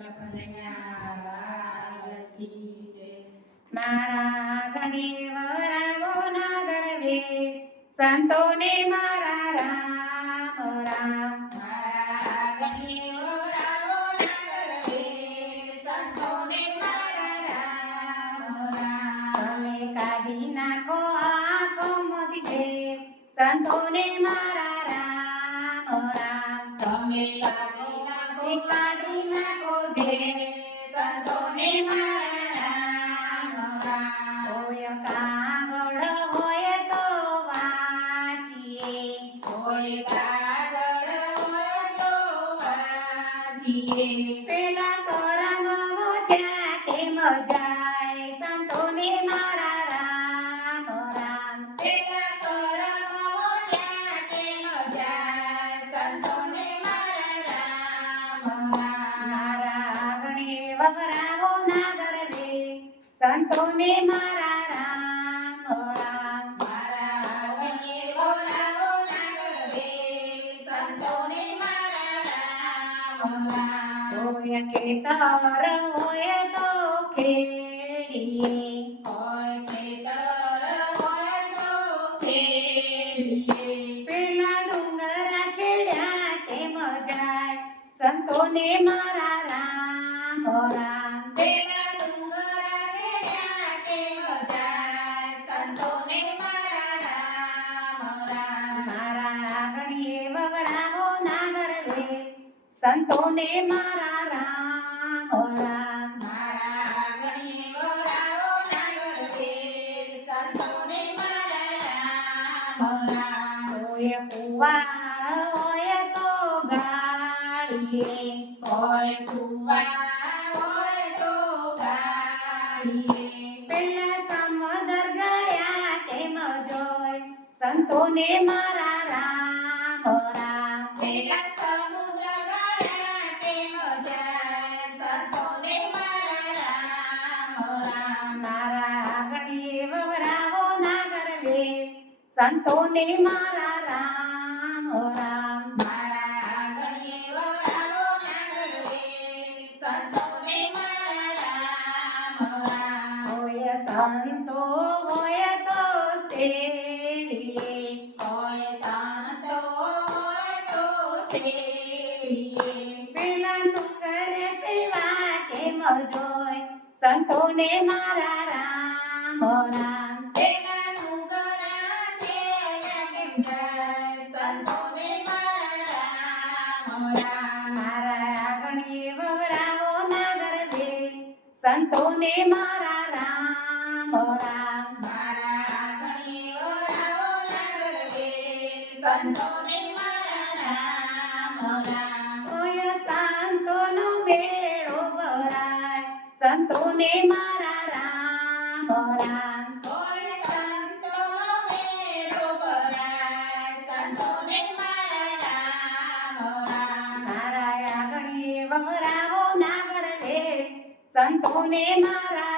કનૈયા લાલ કી જય. મારા ગણેવ રાવો ના ગરવે સંતોને મારા રામ રામ. મારા ગણેવ રાવો ના ગરવે સંતોને મારા રામ રામ. તમે કાઢી નાખો આંખો મોદી છે સંતોને મારા રામ રામ. તમે કાઢી નાખો જે સંતોને મારા રામ રામ. હોય કાગળ હોય તો વાંચીએ, કોઈ કાગળ હોય તો વાંચીએ. પેલા કરમ ઓછા કેમ જાય સંતોને મારા રામ રામ. પેલા કરમ ઓછા કેમ જાય સંતોને મારા રામ રામ. મારા ગણે વવરાવો ના ગરવે સંતોને મારા રામ રામ. મારા ગણે વવરાવો ના ગરવે સંતોને મારા રામ રામ. હોય ખેતર હોય તો ખેડીએ, હોય ખેતર હોય તો ખેડીએ. પેલા ડુંગરા ખેડ્યા કેમ જાય સંતોને મારા રામ રામ. પેલા ડુંગરા ખેડ્યા કેમ જાય સંતોને મારા રામ રામ. મારા ગણીએ વવરાવો ના ગરવે સંતોને મારા રામ રામ. મારા ગણે વવરાવો ના ગરવે સંતોને મારા રામ રામ. હોય કુવા હોય તો ગાળીએ, કોઈ કુવા હોય તો ગાળીએ. પેલા સમદર ગળ્યા કેમ જોય સંતોને મારા રામ રામ. પેલા સમુદ્ર ગળ્યા કેમ જાય સંતોને મારા રામ રામ. મારા ગણીએ વવરાવો ના ગરવે સંતોને મારા રામ રામ. મારા ગણે વવરાવો ના ગરવે સંતોને મારા રામ રામ. હોય સંતો હોય તો સેવીએ, કોઈ સંતો હોય તો સેવીએ. પેલા ડુંગરે સેવા કેમ જોય સંતોને મારા રામ રામ. પેલા ડુંગરા સેવ્યા કેમ જાય સંતોને મારા રામ રામ. મારા ગણીએ વવરાવો ના ગરવે સંતોને મારા રામ રામ. મારા ગણે વવરાવો ના ગરવે સંતોને મારા રામ રામ. હોય સંતોનો વેળો વરાય સંતોને મારા રામ રામ. કોઈ સંતોનો મેળો ભરાય સંતોને મારા રામ રામ. મારા ગણીએ વવરાવો ના ગરવે સંતોને મારા